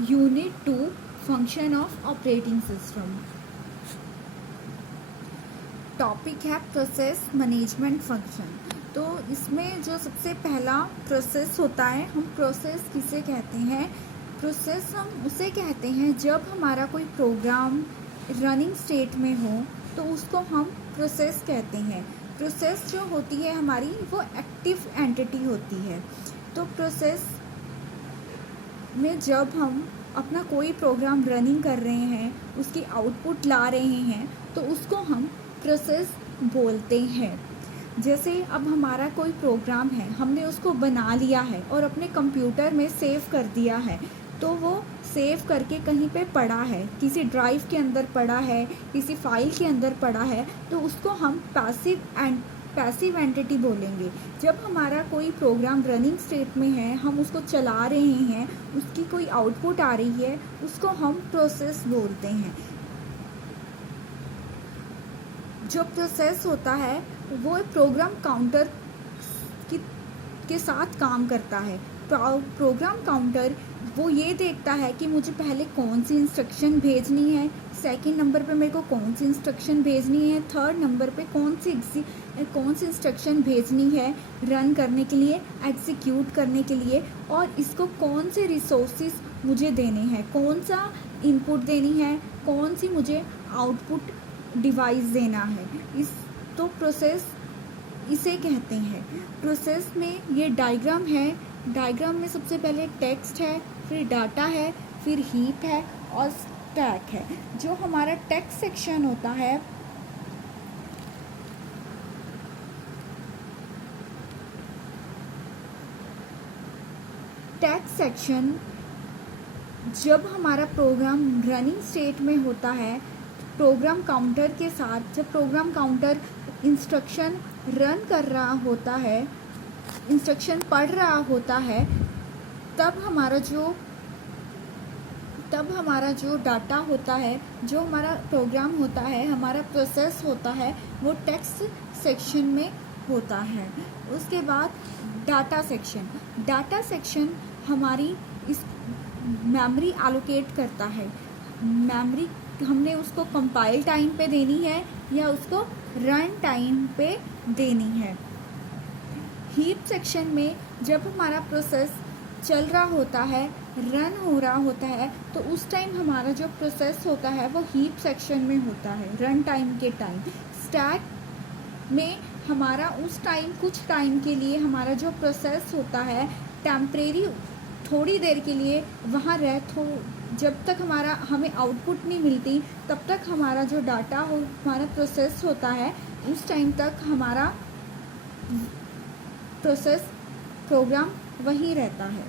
Unit 2 function of operating system. Topic है process management function. तो इसमें जो सबसे पहला प्रोसेस होता है, हम प्रोसेस किसे कहते हैं? प्रोसेस हम उसे कहते हैं जब हमारा कोई प्रोग्राम रनिंग स्टेट में हो तो उसको हम प्रोसेस कहते हैं। प्रोसेस जो होती है हमारी, वो एक्टिव एंटिटी होती है। तो प्रोसेस में जब हम अपना कोई प्रोग्राम रनिंग कर रहे हैं, उसकी आउटपुट ला रहे हैं, तो उसको हम प्रोसेस बोलते हैं। जैसे अब हमारा कोई प्रोग्राम है, हमने उसको बना लिया है और अपने कंप्यूटर में सेव कर दिया है, तो वो सेव करके कहीं पे पड़ा है, किसी ड्राइव के अंदर पड़ा है, किसी फाइल के अंदर पड़ा है, तो उसको हम पैसिव एंटिटी बोलेंगे। जब हमारा कोई प्रोग्राम रनिंग स्टेट में है, हम उसको चला रहे हैं, उसकी कोई आउटपुट आ रही है, उसको हम प्रोसेस बोलते हैं। जो प्रोसेस होता है वो प्रोग्राम काउंटर के साथ काम करता है। प्रोग्राम काउंटर वो ये देखता है कि मुझे पहले कौन सी इंस्ट्रक्शन भेजनी है, सेकंड नंबर पे मेरे को कौन सी इंस्ट्रक्शन भेजनी है, थर्ड नंबर पे कौन सी इंस्ट्रक्शन भेजनी है रन करने के लिए, एग्जीक्यूट करने के लिए, और इसको कौन से रिसोर्सेज मुझे देने हैं, कौन सा इनपुट देनी है, कौन सी मुझे आउटपुट डिवाइस देना है। तो प्रोसेस इसे कहते हैं। प्रोसेस में ये डायग्राम है। डायग्राम में सबसे पहले टेक्स्ट है, फिर डाटा है, फिर हीप है और स्टैक है। जो हमारा टेक्स्ट सेक्शन होता है, टेक्स्ट सेक्शन जब हमारा प्रोग्राम रनिंग स्टेट में होता है, प्रोग्राम काउंटर के साथ, जब प्रोग्राम काउंटर इंस्ट्रक्शन रन कर रहा होता है, इंस्ट्रक्शन पढ़ रहा होता है, तब हमारा जो डाटा होता है, जो हमारा प्रोग्राम होता है, हमारा प्रोसेस होता है, वो टेक्स्ट सेक्शन में होता है। उसके बाद डाटा सेक्शन हमारी इस मेमोरी एलोकेट करता है। मेमोरी हमने उसको कंपाइल टाइम पे देनी है या उसको रन टाइम पे देनी है। हीप सेक्शन में जब हमारा प्रोसेस चल रहा होता है, रन हो रहा होता है, तो उस टाइम हमारा जो प्रोसेस होता है वो हीप सेक्शन में होता है, रन टाइम के टाइम। स्टैक में हमारा उस टाइम, कुछ टाइम के लिए हमारा जो प्रोसेस होता है टेम्परेरी, थोड़ी देर के लिए वहाँ जब तक हमें आउटपुट नहीं मिलती, तब तक हमारा जो डाटा हमारा प्रोसेस होता है, उस टाइम तक हमारा प्रोग्राम वहीं रहता है।